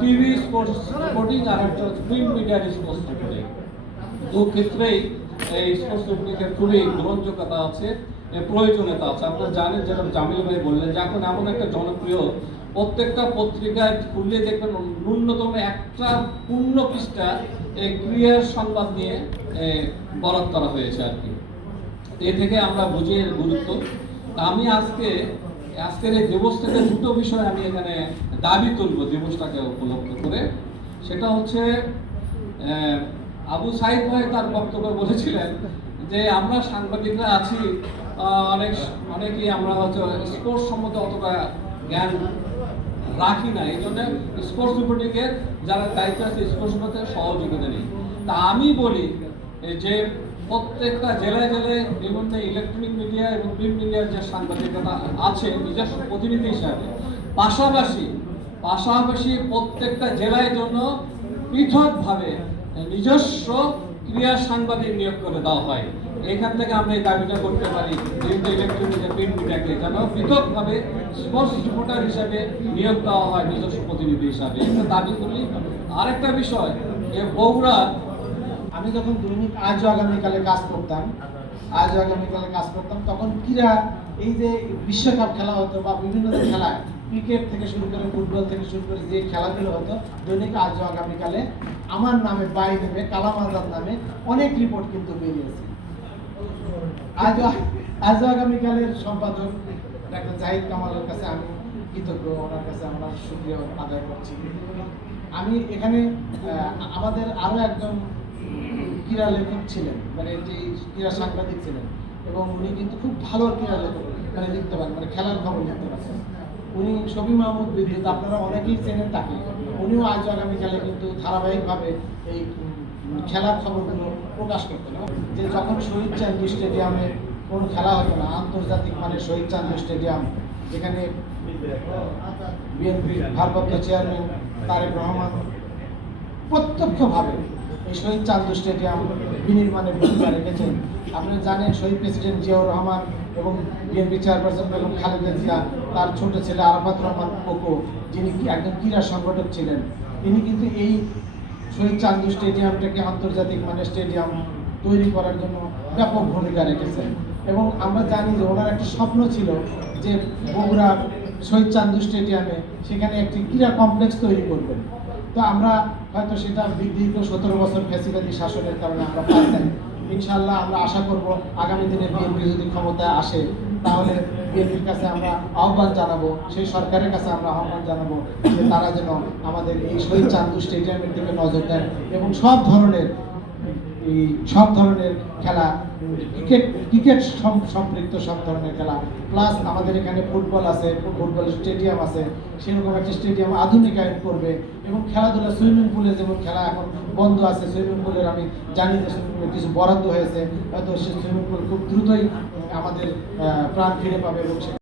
TV sports আর একটা sports খুবই আছে প্রয়োজনীয়তা আছে। আপনারা জানেন যেরকম জামিল ভাই বললেন যে এখন এমন একটা জনপ্রিয় প্রত্যেকটা পত্রিকায় খুললে দেখবেন ন্যূনতম একটা পূর্ণ পৃষ্ঠা এই ক্রিয়ার সংবাদ নিয়ে বরাদ করা হয়েছে আর কি। এ থেকে আমরা বুঝি গুরুত্ব। আমি আজকে, আজকের এই দিবস থেকে দুটো বিষয় আমি এখানে দাবি তুলব দিবসটাকে উপলক্ষ করে। সেটা হচ্ছে আবু সাইদ ভাই তার বক্তব্য বলেছিলেন যে আমরা সাংবাদিকরা আছি অনেক, অনেকেই আমরা হয়তো স্পোর্টস সম্বন্ধে অতটা জ্ঞান রাখি না এই জন্য স্পোর্টস রিপোর্টিংয়ের যারা দায়িত্ব আছে স্পোর্টস সম্বন্ধে সহযোগিতা নেই। তা আমি বলি যে প্রত্যেকটা জেলায় জেলায় বিভিন্ন ইলেকট্রনিক মিডিয়া এবং প্রিন্ট মিডিয়ার যে সাংবাদিকতা আছে নিজস্ব প্রতিনিধি হিসাবে, পাশাপাশি পাশাপাশি প্রত্যেকটা জেলায় জন্য পৃথকভাবে নিজস্ব ক্রিয়া সাংবাদিক নিয়োগ করে দেওয়া হয়। এখান থেকে আমরা এই দাবিটা করতে পারি বিভিন্ন ইলেকট্রনিক প্রিন্ট মিডিয়াকে যেন পৃথকভাবে স্পোর্টস রিপোর্টার হিসাবে নিয়োগ দেওয়া হয় নিজস্ব প্রতিনিধি হিসাবে। এটা দাবি করি আরেকটা বিষয়, যে বগুড়া আমি যখন দৈনিক আজও আগামীকালে কাজ করতাম, আজও আগামীকালে কাজ করতাম, তখন ক্রীড়া, এই যে বিশ্বকাপ খেলা হতো বা বিভিন্ন যে খেলা ক্রিকেট থেকে শুরু করে ফুটবল থেকে শুরু করে যে খেলাগুলো হতো, দৈনিক আজও আগামীকালে আমার নামে, বাই নেমে কালাম আজাদ নামে অনেক রিপোর্ট কিন্তু বেরিয়েছে। আজও আজও আগামীকালের সম্পাদক ডাক্তার জাহিদ কামালের কাছে আমি কৃতজ্ঞ, ওনার কাছে আমরা সুক্রিয়া আদায় করছি। আমি এখানে আমাদের আরও একজন ক্রীড়া লেখক ছিলেন মানে যে ক্রীড়া সাংবাদিক ছিলেন, এবং উনি কিন্তু খুব ভালো ক্রীড়া লেখক মানে লিখতে পারেন মানে খেলার খবর লিখতে পারেন। উনি শফি মাহমুদ বিদ্যুৎ, আপনারা অনেকেই চেনেন তাকে। উনিও আজ আগামীকালে কিন্তু ধারাবাহিকভাবে এই খেলার খবরগুলো প্রকাশ করতেন। যে যখন শহীদ চান্দু স্টেডিয়ামে কোনো খেলা হতো না, আন্তর্জাতিক মানে শহীদ চান্দু স্টেডিয়াম, যেখানে, বিএনপির ভারপ্রাপ্ত চেয়ারম্যান তারেক রহমান প্রত্যক্ষভাবে এই শহীদ চান্দু স্টেডিয়াম বিনির্মাণের ভূমিকা রেখেছেন। আপনারা জানেন শহীদ প্রেসিডেন্ট জিয়াউর রহমান এবং বিএনপি চেয়ারপারসন বেগম খালেদা জিয়া, তার ছোট ছেলে আরাফাত রহমান কোকো যিনি একজন ক্রীড়া সংগঠক ছিলেন, তিনি কিন্তু এই শহীদ চান্দু স্টেডিয়ামটাকে আন্তর্জাতিক মানের স্টেডিয়াম তৈরি করার জন্য ব্যাপক ভূমিকা রেখেছেন। এবং আমরা জানি যে ওনার একটা স্বপ্ন ছিল যে বগুড়া শহীদ চান্দু স্টেডিয়ামে সেখানে একটি ক্রীড়া কমপ্লেক্স তৈরি করবেন। তো আমরা হয়তো সেটা দীর্ঘ সতেরো বছর ফ্যাসিবাদী শাসনের কারণে আমরা পাই ইনশাল্লাহ আমরা আশা করব আগামী দিনে বিএনপি যদি ক্ষমতায় আসে, তাহলে বিএনপির কাছে আমরা আহ্বান জানাব, সেই সরকারের কাছে আমরা আহ্বান জানাব যে তারা যেন আমাদের এই শহীদ চান্দু স্টেডিয়ামের দিকে নজর দেন এবং সব ধরনের এই সব ধরনের খেলা ক্রিকেট ক্রিকেট সম- সম্পৃক্ত সব ধরনের খেলা প্লাস আমাদের এখানে ফুটবল আছে ফুটবল স্টেডিয়াম আছে, সেরকম একটা স্টেডিয়াম আধুনিকায়ন করবে এবং খেলাধুলা সুইমিং পুলে যেমন খেলা এখন বন্ধ আছে সুইমিং পুলের আমি জানি যে সুইমিং পুলে কিছু বরাদ্দ হয়েছে, হয়তো সে সুইমিং পুল খুব দ্রুতই আমাদের প্রাণ ফিরে পাবে এবং